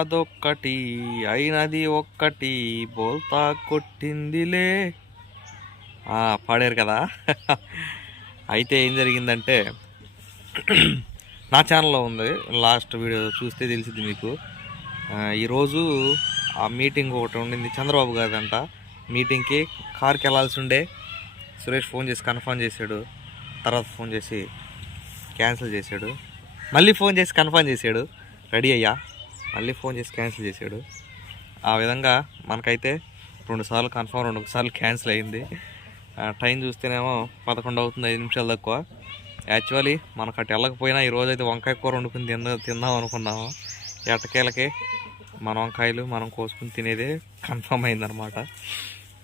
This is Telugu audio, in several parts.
ఉన్నదొక్కటి అయినది ఒక్కటి బోల్తా కొట్టిందిలే. పాడారు కదా. అయితే ఏం జరిగిందంటే నా ఛానల్లో ఉంది లాస్ట్ వీడియో చూస్తే తెలిసింది మీకు. ఈరోజు ఆ మీటింగ్ ఒకటి ఉండింది చంద్రబాబు గారిదంట. మీటింగ్కి కార్కి వెళ్ళాల్సి ఉండే సురేష్ ఫోన్ చేసి కన్ఫర్మ్ చేశాడు. తర్వాత ఫోన్ చేసి క్యాన్సిల్ చేశాడు. మళ్ళీ ఫోన్ చేసి కన్ఫర్మ్ చేశాడు. రెడీ అయ్యా. మళ్ళీ ఫోన్ చేసి క్యాన్సిల్ చేశాడు. ఆ విధంగా మనకైతే రెండుసార్లు కన్ఫర్మ్ రెండు సార్లు క్యాన్సిల్ అయింది. ఆ, టైం చూస్తేనేమో పదకొండు అవుతుంది ఐదు నిమిషాలు తక్కువ. యాక్చువల్లీ మనకు అటు వెళ్ళకపోయినా ఈ అయితే వంకాయ కూర వండుకుని తిందా తిందాం అనుకున్నాము. ఎట్టకేలకి మన వంకాయలు మనం కోసుకుని తినేదే కన్ఫర్మ్ అయిందనమాట.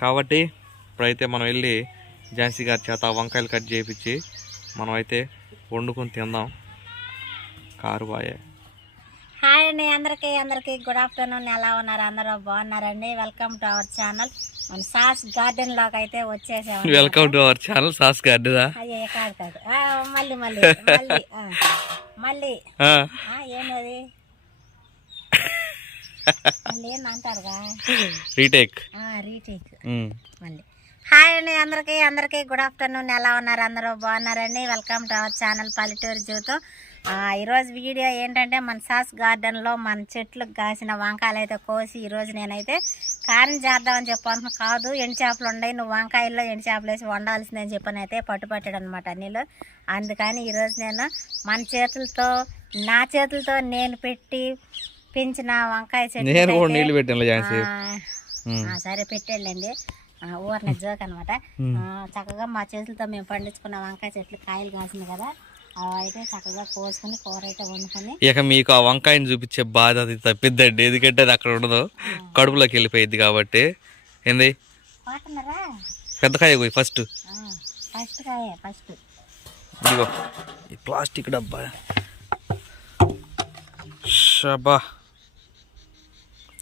కాబట్టి ఇప్పుడైతే మనం వెళ్ళి ఝాన్సీ గారి చేత వంకాయలు కట్ చేయించి మనం అయితే వండుకొని తిందాం. కారు బాయే. హాయ్ అండి అందరికీ అందరికీ గుడ్ ఆఫ్టర్నూన్ ఎలా ఉన్నారు? అందరూ బాగున్నారండి? వెల్కమ్ టు అవర్ ఛానల్ మన సాస్ గార్డెన్లోకి అయితే వచ్చేసాము వెల్కమ్ టు అవర్ ఛానల్ సాస్ గార్డెనా? అయ్యే కాదు మళ్ళీ మళ్ళీ మళ్ళీ మళ్ళీ. ఆ, ఏంటది మళ్ళీ రీటేక్ రీటేక్ మళ్ళీ. హాయ్ అండి అందరికీ అందరికీ గుడ్ ఆఫ్టర్నూన్ ఎలా ఉన్నారు? అందరూ బాగున్నారండి? వెల్కమ్ టు అవర్ ఛానల్ పల్లెటూరు జీవితం ఈరోజు వీడియో ఏంటంటే మన సాస్ గార్డెన్లో మన చెట్లకు కాసిన వంకాయలు అయితే కోసి ఈరోజు నేనైతే కారం చేద్దామని చెప్పాను. కాదు ఎండు చేపలు ఉన్నాయి. నువ్వు వంకాయల్లో ఎండు చేపలు వేసి వండాల్సిందని చెప్పని అయితే పట్టుపట్టాడు అనమాట అన్నిలో అందుకని ఈరోజు నేను మన చేతులతో నా చేతులతో నేను పెట్టి పెంచిన వంకాయ చెట్టు నీళ్ళు పెట్టాను సరే పెట్టేళ్ళండి. ఊరిని జోక్ అనమాట చక్కగా మా చేతులతో మేము పండించుకున్న వంకాయ చెట్లు కాయలు కాసింది కదా. అయితే చక్కగా కోసుకొని కూర అయితే వండుకొని. ఇక మీకు ఆ వంకాయని చూపించే బాధ అది తప్పిద్దండి. ఎందుకంటే అది అక్కడ ఉండదు. కడుపులోకి వెళ్ళిపోయింది కాబట్టి. ఏంది? కోతున్నారా? పెద్ద కాయ పోయి ఫస్ట్ ఫస్ట్ కాయ ఫస్ట్ ఇదిగో. ఈ ప్లాస్టిక్ డబ్బా. షబా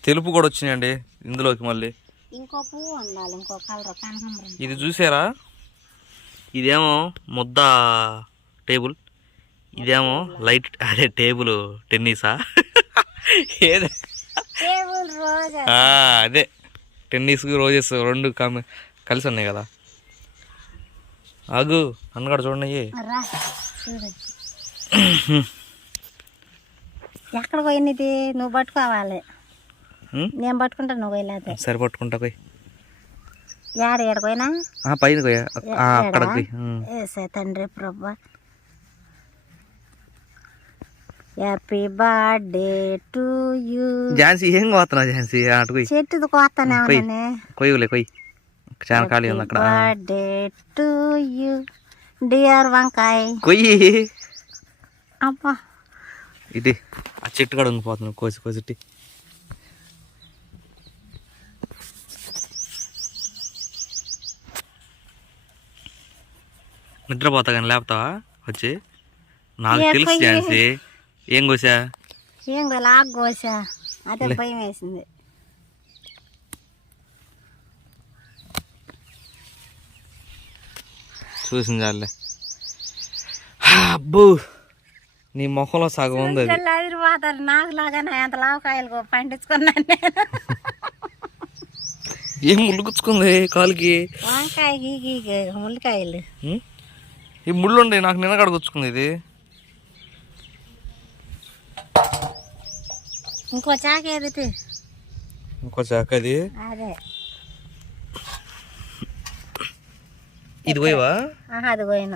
తెలుపు కూడా వచ్చినాయండి ఇందులోకి మళ్ళీ. ఇంకో పువ్వు ఉండాలి ఇంకో కలర్ కనకాంబరం ఇది చూసారా? ఇదేమో ముద్ద టేబుల్. ఇదేమో లైట్ అదే టేబుల్ టెన్నిసా? ఏదే? అదే. టెన్నిస్ రోజెస్ రెండు కలిసి ఉన్నాయి కదా. ఆగు అన్నగాడు చూడండి. ఎక్కడ పోయినది నువ్వు పట్టుకోవాలి? నేను పట్టుకుంటా నువ్వు వెళ్ళాదే సరే పట్టుకుంటా పోయి. ఏడ ఏడపోయినా ఆ, పైన పోయి. ఏసే తండ్రి ప్రభా. Happy birthday to you Jhansi ఏం కోస్తున్నావు ఝాన్సీ అటు పోయి. చెట్టుది కోస్తానే. ఉన్నానే కొయ్యలే కొయ్యి. చాలా ఖాళీ ఉంది అక్కడ. బర్త్డే టు యూ డియర్ వంకాయ్. కొయ్యి. అబ్బా. ఇది ఆ చెట్టు కూడా ఉండిపోతుంది కోసి కోసిట్టి నిద్రపోతా కానీ లేపుతావా? వచ్చి. నాకు తెలుసు కొయ్యి? ఝాన్సీ ఏం కోసా ఏం లాగ్ కోసా అదే భయం వేసింది చూసింది చాలే అబ్బో! నీ మొహంలో సగం ఉంది అదిరిపోతారు నాకు లాగానే ఎంత లావకాయలు పండించుకున్నాను నేను. ఏం ములుగుచ్చుకుంది కాలుకి? వంకాయ ఉం? ఈ ముళ్ళు ఉండే నాకు నిన్నగాడ గుచ్చుకుంది ఇది. ఇంకో చాక ఏది ఇంకో చాక అది. అదే. ఇది పోయివా? అది పోయిన.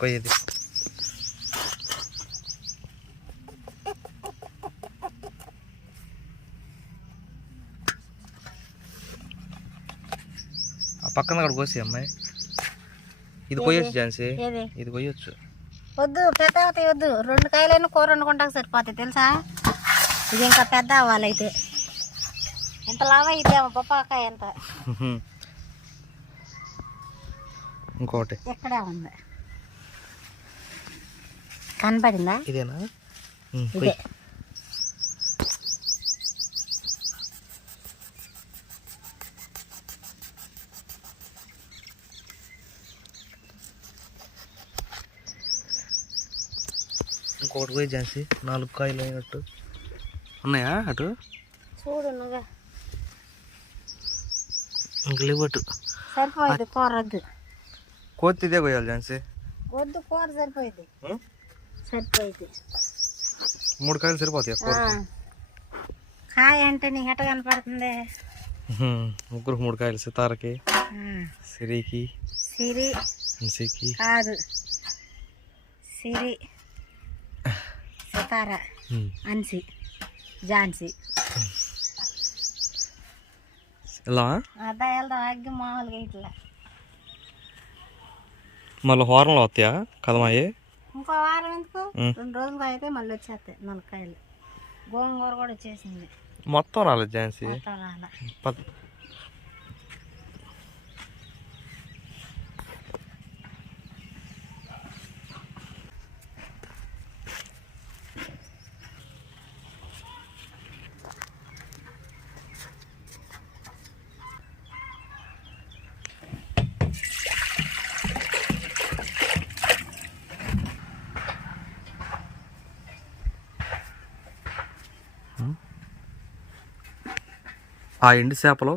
కొయ్యది ఆ పక్కన కూడా కోసి అమ్మాయి. ఇది కొయ్యొచ్చు ఝాన్సీ. ఏది? ఇది కొయ్యొచ్చు వద్దు పెద్ద వద్దు. రెండు కాయలైనా కూర వండుకుంటాకు సరిపోతాయి తెలుసా? ఇది ఇంకా పెద్ద అవ్వాలైతే? ఎంత లావ ఇదేమో పప్పాకాయ ఎంత? ఇంకోటి. ఎక్కడే ఉంది? కనపడిందా? ఇదేనా? ఇదే. ఇంకోటి పోయి ఝాన్సీ నాలుగు కాయలు అయినట్టు. ఉన్నాయా అటు? చూడు నువ్వే. ఇంక లేవు అటు. సరిపోయింది కూర వద్దు కూర సరిపోయింది. సరిపోయింది. మూడు కాయలు సరిపోతాయి కూర కాయ అంటే నీకు ఎట్ట కనపడుతుంది? ముగ్గురు మూడు కాయలు సితారకి సిరికి సిరి. హన్సీకి కాదు. సిరి. సితార. అన్సి ఝాన్సీ. అదా వెళ్దాం అగ్గి మామూలుగా ఇట్లా. మళ్ళీ హోరంలో వస్తాయా? కదమాయి ఇంకో వారం ఎందుకు. రెండు రోజులు అయితే మళ్ళీ వచ్చేస్తాయి నలకాయలు. గోంగూర కూడా వచ్చేసింది. మొత్తం రాలేదు ఝాన్సీ. మొత్తం రాల. ఆ ఎండి చేపలు?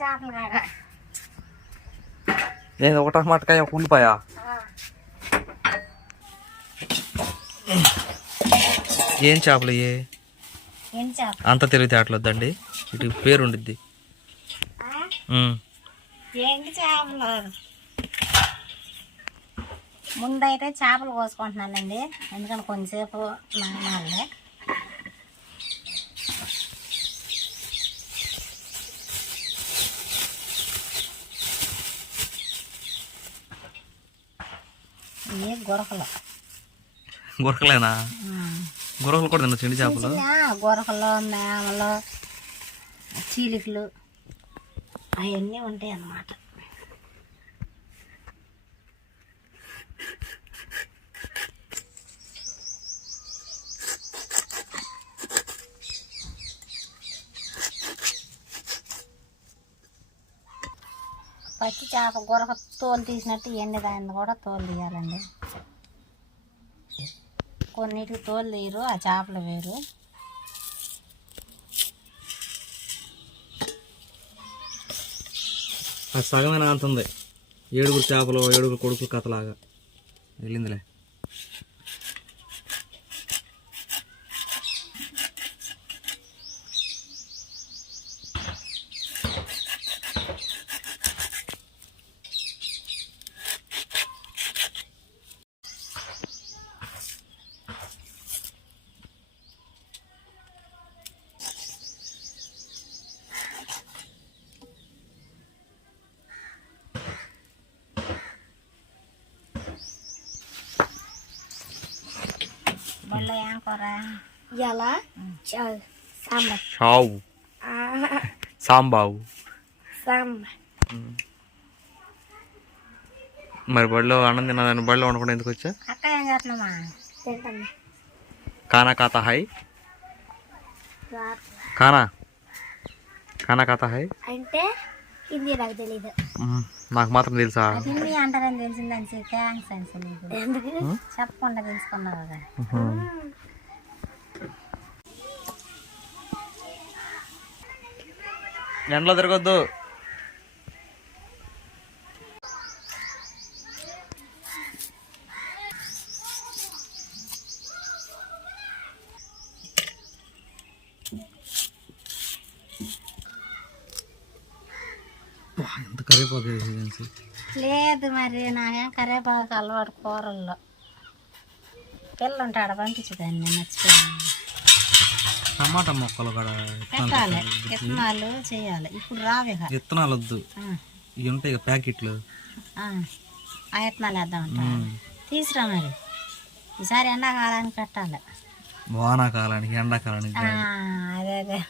చేపలు నేను ఒకటో టమాటకాయ కూలిపోయా ఏం చేపలు ఇవి అంత తెలివితేటలు వద్దండి ఇటు పేరు ఉండిద్ది చేపలు ముందైతే చేపలు కోసుకుంటున్నానండి. ఎందుకంటే కొంచెంసేపు నానాలి గురకలు. గురకలేనా? గురకలు కూడా తిన్న చెండి చేపలు? గురకలు మేమలు చీలికలు అవన్నీ ఉంటాయి అన్నమాట పచ్చి చేప గురక తోలు తీసినట్టు ఎండి దాన్ని కూడా తోలు తీయాలండి. కొన్నిటికి తోలు తీయరు ఆ చేపలు వేరు. అది సగమైన అంత ఉంది? ఏడుగురు చేపలు ఏడుగురు కొడుకు కథలాగా. వెళ్ళిందిలే మళ్ళీ ఏం కూర ఎలా షావు సాంబావు సాంబార్ మరి బడిలో అన్నం తిన్నదాన్ని బడిలో వండకుండా ఎందుకు వచ్చా? కానా కాతా హై. కానా? కానా కాతా హై. అంటే హిందీ నాకు. నాకు మాత్రం తెలుసా? హిందీ అంటారని తెలిసిందని థ్యాంక్స్ అని చెప్పకుండా తెలుసుకున్నావు కదా. ఎండలో తిరగొద్దు. వా, ఎంత కరివేపాకు వేసేది లేదు మరి నాకేం కరేపాకు అలవాటు కూరల్లో. పిల్ల ఉంటాడు పంపించదాన్ని మర్చిపోయాను. టమాటా మొక్కలు కూడా పెట్టాలి. విత్తనాలు చేయాలి. ఇప్పుడు రావిక విత్తనాలు వద్దు. ఇవి ఉంటాయి ప్యాకెట్లు. ఆ. విత్తనాలు వేద్దామంట తీసురా మరి. ఈసారి ఎండాకాలానికి పెట్టాలి. వానాకాలానికి ఎండాకాలానికి అదే అదే.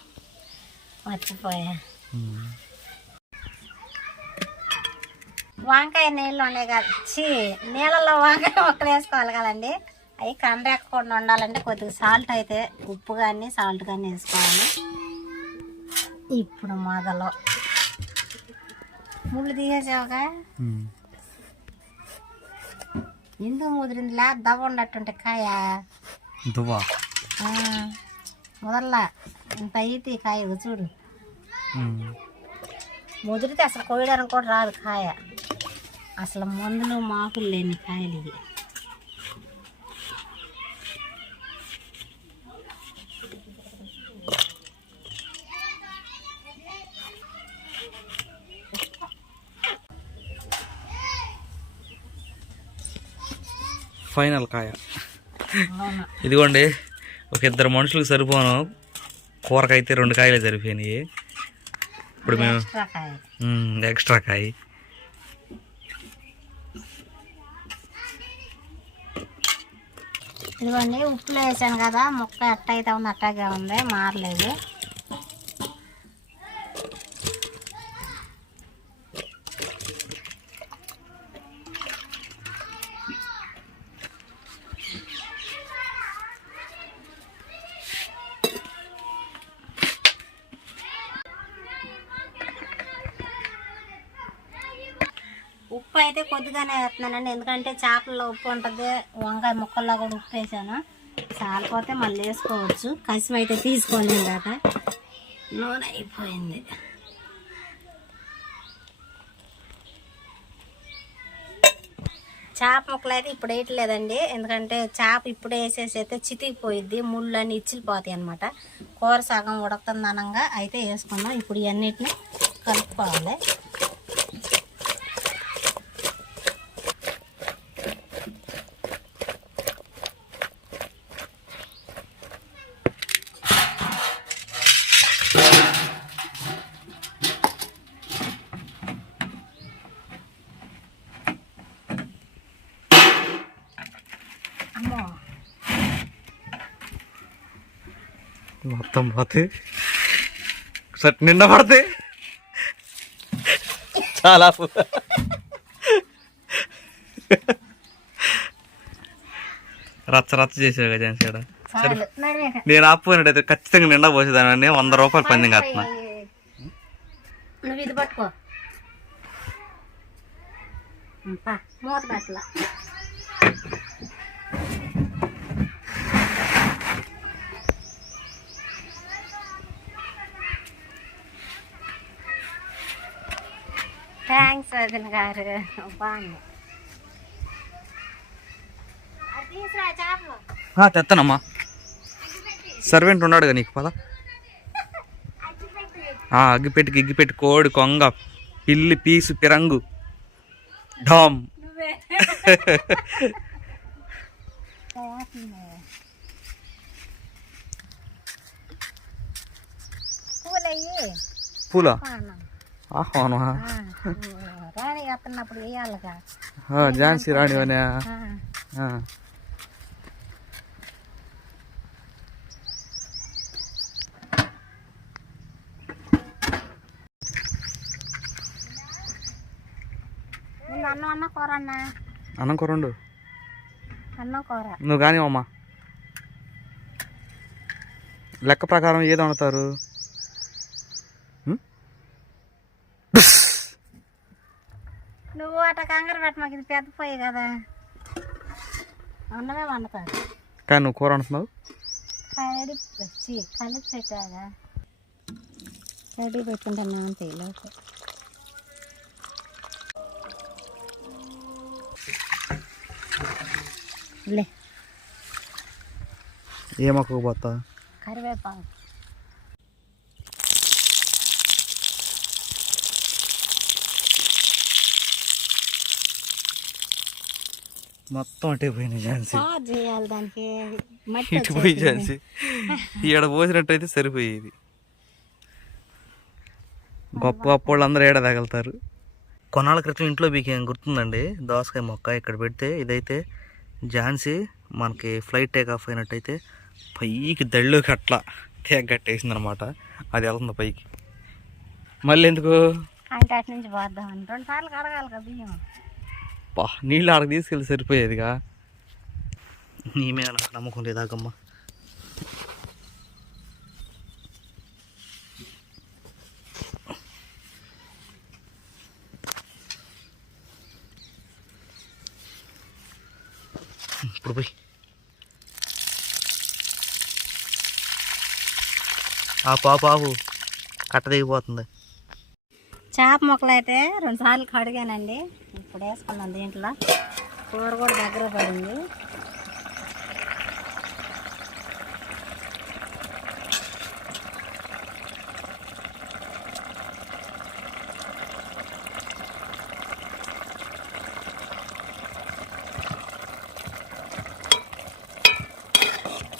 మర్చిపోయా. వంకాయ నీళ్ళు ఉండే కదా. నీళ్ళలో వంకాయ మొక్కలు వేసుకోవాలి కదండి. అవి కండెక్కకుండా ఉండాలంటే కొద్దిగా సాల్ట్ అయితే ఉప్పు కానీ సాల్ట్ కానీ వేసుకోవాలి. ఇప్పుడు మొదలు. ముళ్ళు తీసేసావుగా. ఎందుకు ముదిరిందిలా దవ్వ ఉన్నట్టుంటే కాయ. దువ్వా? మొదల్లా. ఇంత అయితే కాయ చూడు. ముదిరితే అసలు కోయడానికి కూడా రాదు కాయ. అసలు మందులు మాకులు లేని కాయలు ఇవి. ఫైనల్ కాయ. ఇదిగోండి ఒక ఇద్దరు మనుషులకు సరిపోను. కూరకైతే రెండు కాయలే సరిపోయినాయి. ఇప్పుడు మేము ఎక్స్ట్రా కాయ. ఇదిగోండి ఉప్పులో వేసాను కదా ముక్క ఎట్ట అయితే ఉంది అట్టాగే ఉంది మారలేదు ఉప్పు అయితే కొద్దిగానే వేస్తున్నానండి. ఎందుకంటే చేపల్లో ఉప్పు ఉంటుంది. వంకాయ ముక్కల్లో కూడా ఉప్పు వేసాను చాలిపోతే మళ్ళీ వేసుకోవచ్చు. కసిమ అయితే తీసుకోలేం కదా. నూనె అయిపోయింది. చేప ముక్కలు అయితే ఇప్పుడు వేయట్లేదండి. ఎందుకంటే చేప ఇప్పుడు వేసేసి అయితే చితికిపోయిద్ది. ముళ్ళు అన్నీ ఇచ్చిపోతాయి అనమాట కూర సగం ఉడకుతుంది అయితే వేసుకుందాం. ఇప్పుడు ఇవన్నిటిని కలుపుకోవాలి. అమ్మో మొత్తం పోతే. షర్ట్ నిండా పడితే. చాలా రచ్చ రచ్చ చేసావు కదా జాన్సీ నేను ఆపుకున్నట్టయితే ఖచ్చితంగా నిండా పోసేదాన్ని వంద రూపాయలు పందెం కట్టిన నువ్వు ఇది పట్టుకో. మూత పెట్టలా. థ్యాంక్స్ వదిన గారు. బాగుంది. తెస్తానమ్మా సర్వెంట్ ఉన్నాడు కదా నీకు పద. ఆ, అగ్గిపెట్టి గిగ్గిపెట్టి కోడి కొంగ పిల్లి పీసు పిరంగు. డామ్ పూల? పానం. ఆహ్వానం ఆ, రాణి కత్తినప్పుడు వేయాలిగా. ఝాన్సీ రాణి ముందు అన్నం అన్న కూర అన్న? అన్నం కూర నువ్వు కానీ అమ్మా. లెక్క ప్రకారం ఏది వండుతారు? నువ్వు అట్ట కంగారు పెట్ట మాకు ఇది పెద్ద పోయి కదా. అన్నమే వండుతాడు కానీ నువ్వు కూర వండుతున్నావు? వచ్చి కలిపి పెట్టాగా. కడి పెట్టుకుంటున్నాను తేలోపు లే. ఏ మొక్కకు పోతా కరివేపాకు. మొత్తం అటే పోయినాయి ఝాన్సీ. ఇటు పోయి ఝాన్సీ. ఈడ పోసినట్టయితే సరిపోయేది. గొప్ప గొప్ప వాళ్ళు అందరూ ఏడ తగలుతారు? కొన్నాళ్ళ క్రితం ఇంట్లో మీకు ఏం గుర్తుందండి? దోసకాయ మొక్క ఇక్కడ పెడితే ఇదైతే ఝాన్సీ మనకి ఫ్లైట్ టేక్ ఆఫ్ అయినట్టయితే పైకి దళ్ళుకి అట్లా టేక్ కట్టేసింది అనమాట అది వెళ్తుంది పైకి. మళ్ళీ ఎందుకు? అంటే అటు నుంచి పోద్దామని రెండు సార్లు కడగాలి కదా బియ్యం. అబ్బా నీళ్ళు ఆడకు తీసుకెళ్ళి సరిపోయేదిగా? నీ మీద నాకు నమ్మకం లేదాకమ్మా ఇప్పుడు పోయి. ఆ పాపు ఆపు. కట్ట దిగిపోతుంది చేప ముక్కలు అయితే రెండు సార్లు కడిగానండి. ఇప్పుడు వేసుకున్నాం దీంట్లో. కూర కూడా దగ్గర పడింది.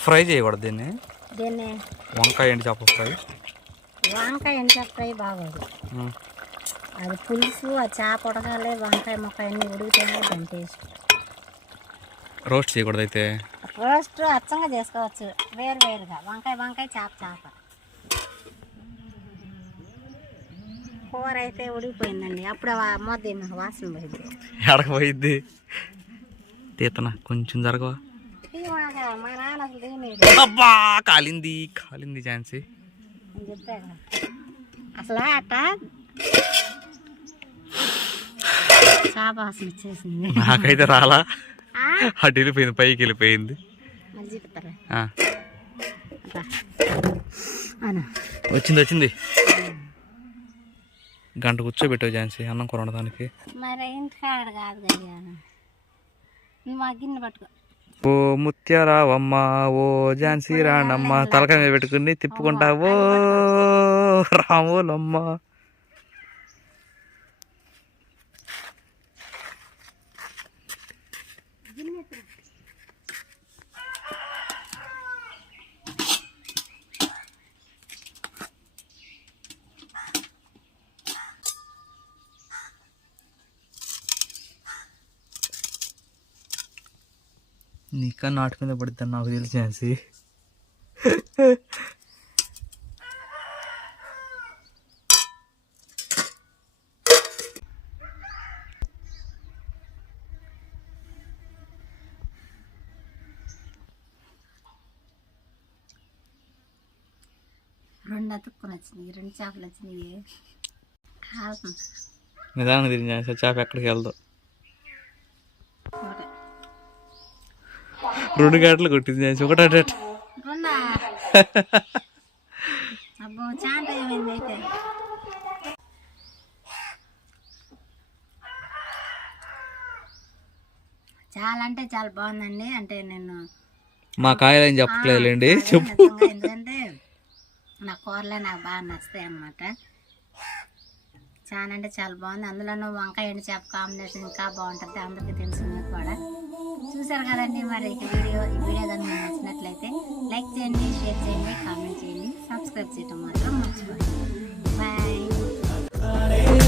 ఫ్రై చేయకూడదు దీన్ని? దీన్ని వంకాయ ఎండి చేప ఫ్రై. వంకాయ ఎండు ఫ్రై బాగోదు. అది పులుసు ఆ చేప ఉడకాలి వంకాయ ముక్క అన్నీ ఉడికితేనే దాని టేస్ట్. రోస్ట్ చేయకూడదు అయితే రోస్ట్ అచ్చంగా చేసుకోవచ్చు వేరు వేరుగా. వంకాయ వంకాయ చేప చేప. కూర అయితే ఉడికిపోయిందండి. అప్పుడు మొద్ద వాసన పోయింది. ఎడకపోయిద్ది తీతన కొంచెం జరగవా? మా నాన్న అసలు తినేది అబ్బా కాలింది కాలింది అని చెప్పాను. అసలు అట్ట వచ్చేసింది నాకైతే రాలా? అటు వెళ్ళిపోయింది పైకి వెళ్ళిపోయింది. వచ్చింది వచ్చింది. గంట కూర్చోబెట్టావు ఝాన్సీ అన్నం కూర వండడానికి. ఓ ముత్యారావమ్మ ఓ ఝాన్సీ రాణమ్మ తలకాయ మీద పెట్టుకుని తిప్పుకుంటా ఓ రామోలమ్మ. నీకా నాటు మీద పడుతుంది నాకు తెలిసి ఝాన్సీ. రెండు అతుక్కుని వచ్చినాయి రెండు చేపలు వచ్చినాయి. నిదానం తిరిగి చేప ఎక్కడికి వెళ్దాం? రెండు గంటలు కొట్టింది ఝాన్సీ ఒకటి చాలా అంటే చాలా బాగుందండి. అంటే నేను మా కాయలు ఏం చెప్పట్లేదులేండి. నిజంగా ఎందుకంటే నా కూరలే నాకు బాగా నచ్చుతాయి అన్నమాట. చాలా అంటే చాలా బాగుంది. అందులోనూ వంకాయ ఎండు చేప కాంబినేషన్ ఇంకా బాగుంటుంది. అందరికీ తెలిసింది కూడా చూసారు కదండి మరి వీడియో ఈ వీడియో కనుక నచ్చినట్లయితే లైక్ చేయండి షేర్ చేయండి కామెంట్ చేయండి సబ్స్క్రైబ్ చేయటం మాత్రం మర్చిపోండి బాయ్.